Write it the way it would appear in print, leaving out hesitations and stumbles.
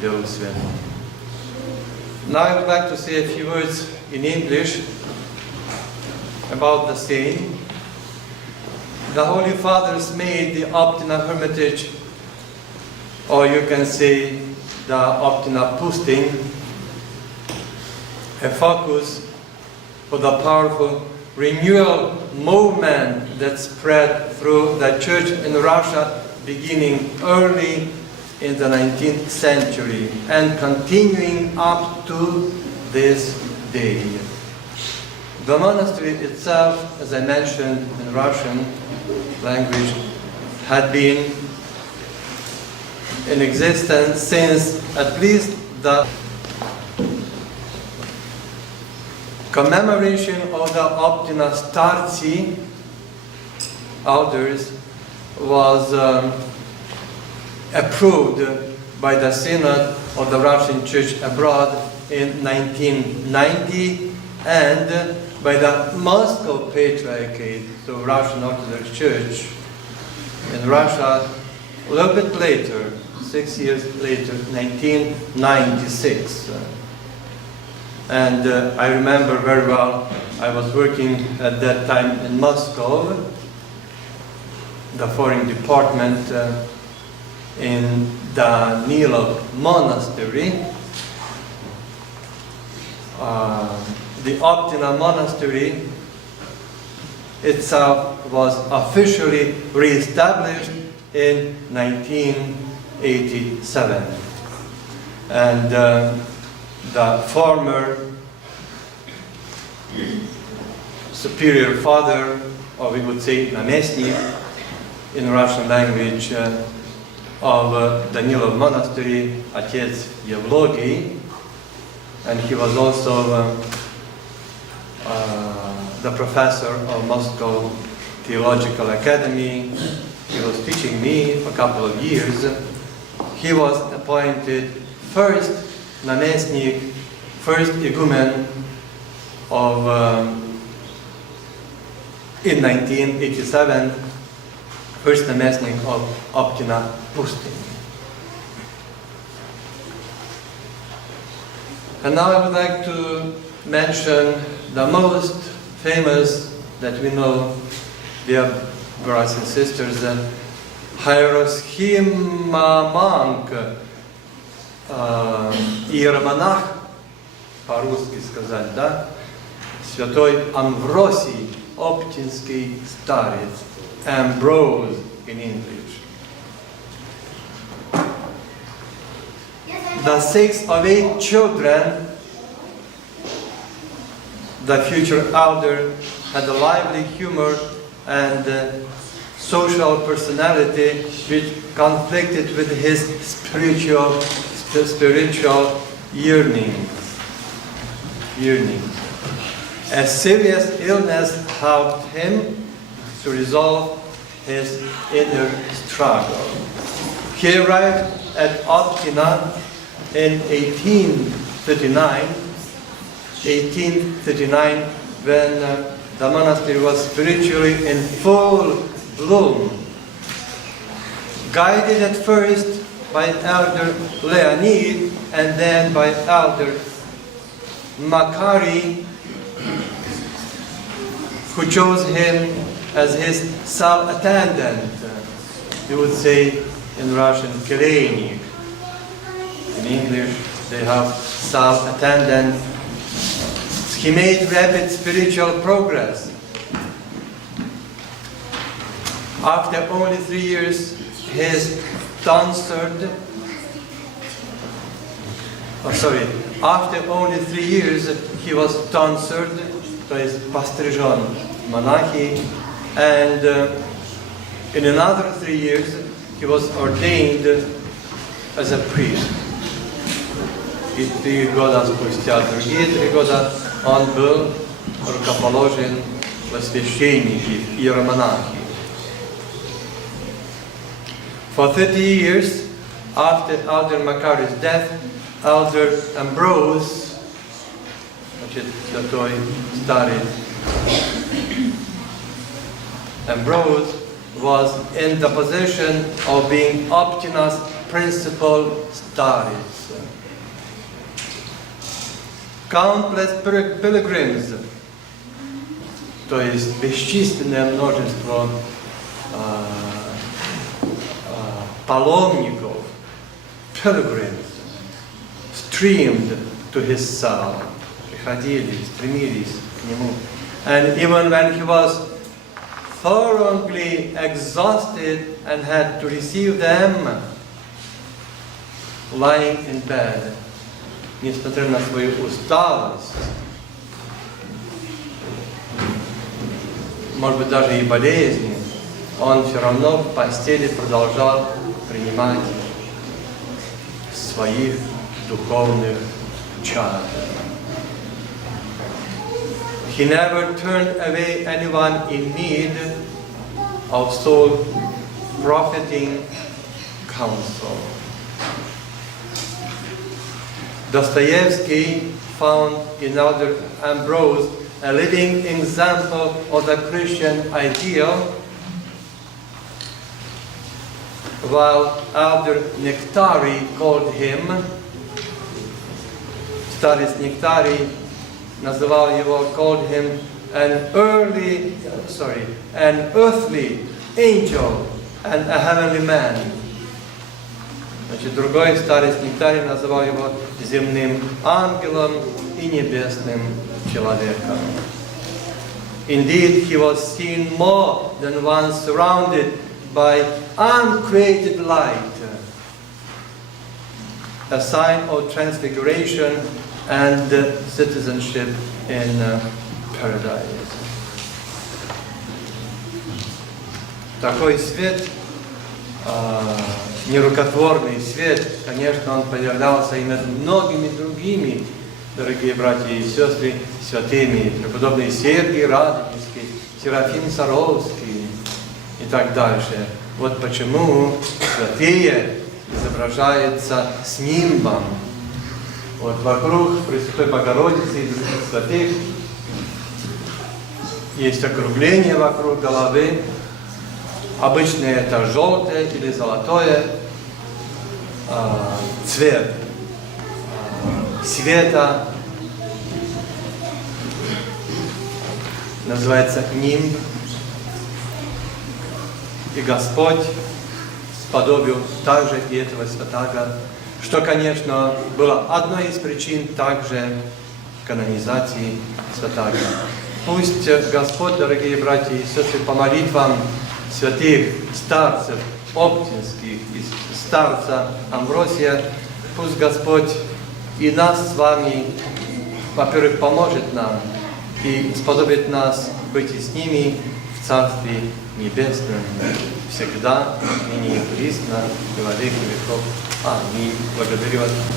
dėlsi. Now I would like to say a few words in English about the same. The Holy Fathers made the Optina Hermitage, or you can say the Optina Pusting, a focus for the powerful renewal movement that spread through the church in Russia beginning early in the 19th century and continuing up to this day. The monastery itself, as I mentioned in Russian language, had been in existence since at least the commemoration of the Optina starcy elders was approved by the Synod of the Russian Church abroad in 1990 and by the Moscow Patriarchate, so Russian Orthodox Church in Russia a little bit later, 6 years later, 1996. And I remember very well, I was working at that time in Moscow, the foreign department in the Nilov Monastery. The Optina Monastery itself was officially re-established in 1987. And the former superior father, or we would say namestnik in Russian language, of the Nilov Monastery, Отец Yevlogий, and he was also the professor of Moscow Theological Academy. He was teaching me for a couple of years. He was appointed first namestnik, first igumen of, in 1987, first namestnik of Optina Pusting. And now I would like to mention the most famous that we know, dear brothers and sisters, Hieroschima monk, иеромонах, по-русски сказать, да, святой Амвросий, Optinский старец, Ambrose in English. The 6 of 8 children, the future elder had a lively humor and social personality which conflicted with his spiritual yearnings. A serious illness helped him to resolve his inner struggle. He arrived at Optina in 1839, when the monastery was spiritually in full bloom. Guided at first by Elder Leonid and then by Elder Makary, who chose him as his sub-attendant. You would say in Russian, keleynik. In English, they have sub-attendant. He made rapid spiritual progress. After only 3 years, his tonsured, after only 3 years, he was tonsured, to jest пострижен монахи, and in another 3 years, he was ordained as a priest. И 3 года спустя, другие 3 года, он был рукоположен во священники, иеромонахи. For 30 years after Elder Makary's death, Elder Ambrose, святой старец, Ambrose was in the position of being Optina's principal starcy. Countless pilgrims, то есть бесчисленное множество паломников, pilgrims, streamed to his cell, приходили, стремились к нему. And even when he was thoroughly exhausted and had to receive them lying in bed, несмотря на свою усталость, может быть даже и болезни, он все равно в постели продолжал принимать своих духовных чад. He never turned away anyone in need of soul-profiting counsel. Dostoevsky found in Elder Ambrose a living example of the Christian ideal, while Elder Nectari called him, старец Нектарий называл его, called him an earthly angel and a heavenly man. Значит, другой старец Нектарий называл его земным ангелом и небесным человеком. Indeed, he was seen more than once surrounded by uncreated light, a sign of transfiguration and citizenship in paradise. Такой свет, нерукотворный свет, конечно, он появлялся и над многими другими, дорогие братья и сестры, святыми, преподобный Сергий Радонежский, Серафим Саровский и так дальше. Вот почему святые изображаются с нимбом. Вот вокруг Пресвятой Богородицы и других святых есть округление вокруг головы. Обычно это желтое или золотое цвет света, называется нимб. И Господь сподобил также и этого святаго, что, конечно, было одной из причин также канонизации святаго. Пусть Господь, дорогие братья и сестры, по молитвам святых старцев Оптинских и старца Амвросия, пусть Господь и нас с вами, во-первых, поможет нам и сподобит нас быть и с ними в Царстве Небесном всегда, ныне и присно, и во веки веков. Аминь. Благодарю вас.